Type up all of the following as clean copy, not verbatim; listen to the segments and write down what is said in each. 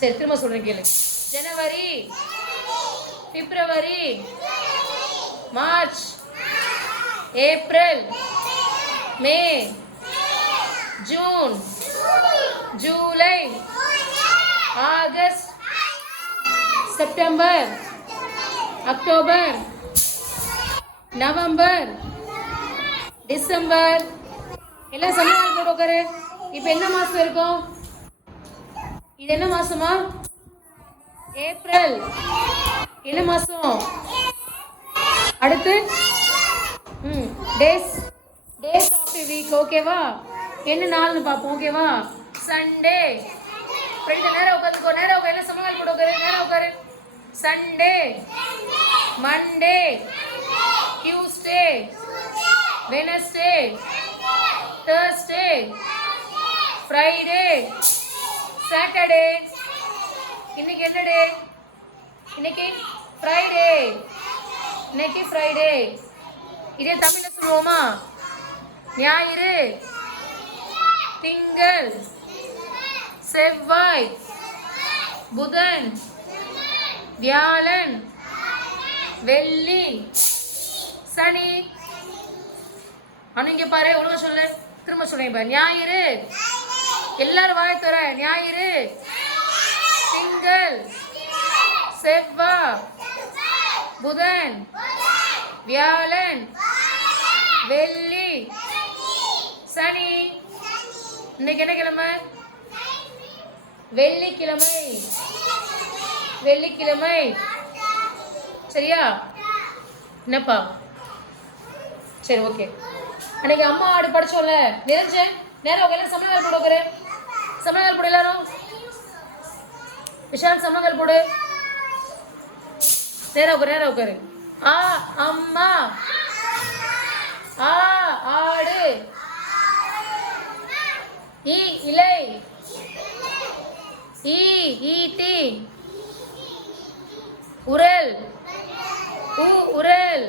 சரி திரும்ப சொல்றேன் கேளு. ஜனவரி, பிப்ரவரி, மார்ச், ஏப்ரல், மே, ஜூன், ஜூலை, August, September, October, November, December. எல்லாம் சமயம் போட்டு உட்காரு. இப்போ என்ன மாசம் இருக்கும்? இது என்ன மாசமா? ஏப்ரல். என்ன மாசம்? அடுத்து days days of the week. ஓகேவா? என்ன நாள்னு பார்ப்போம். ஓகேவா? சண்டே. நேரம் உட்காந்துக்கோ. நேரம் உட்காரு. எல்லாம் சமயம் போட்டு உட்காரு. நேரம் உட்காரு. Sunday, Monday, Tuesday, Wednesday, Thursday, Friday, Saturday. இன்னைக்கு என்ன டே? இன்னைக்கு ஃப்ரைடே. இன்னைக்கு ஃப்ரைடே. இதே தமிழ்ல சொல்லுவோமா? ஞாயிறு, திங்கள், செவ்வாய், புதன், வியாழன், வெள்ளி, சனி. அனுங்க பாரு. ஒழுங்கா சொல்லு. திரும்ப சொல்றேன் பாரு. ஞாயிறு. எல்லாரும் வாய் தர. ஞாயிறு, திங்கள், செவ்வாய், புதன், வியாழன், வெள்ளி, சனி. இன்னைக்கு என்ன கிழமை? வெள்ளிக்கிழமை. வெள்ளிக்கிழமை. சரியா? என்னப்பா? சரி ஓகே. அன்னைக்கு அம்மா ஆடு படிச்சோம்ல, நிரஞ்சன் நேரம் உட்காரு. சமணங்கள் போடு உட்காரு. சமணங்கள் போடு எல்லாரும். விஷால் சமணங்கள் போடு. நேரம் உட்காரு. நேரம் உட்காரு. ஆ அம்மா, ஆ ஆடு, இ இலை, ஈ ஈட்டி, உரல், உ உரல்.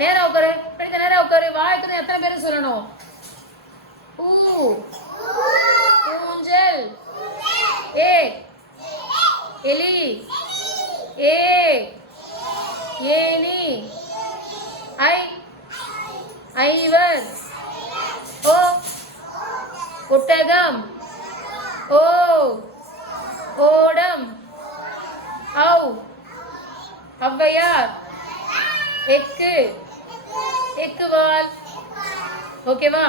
நேரா உட்காரு. நேரா உட்காரு. வாயத்துல எத்தனை பேருக்கு சொல்லணும்? ஊ ஊஞ்சல், ஏ எலி, ஏ ஏனி, ஐ ஐவர், ஓ ஒட்டகம், ஓ ஓடம், ஔ ஔவையார், எக்கு எக்குவால். ஓகேவா?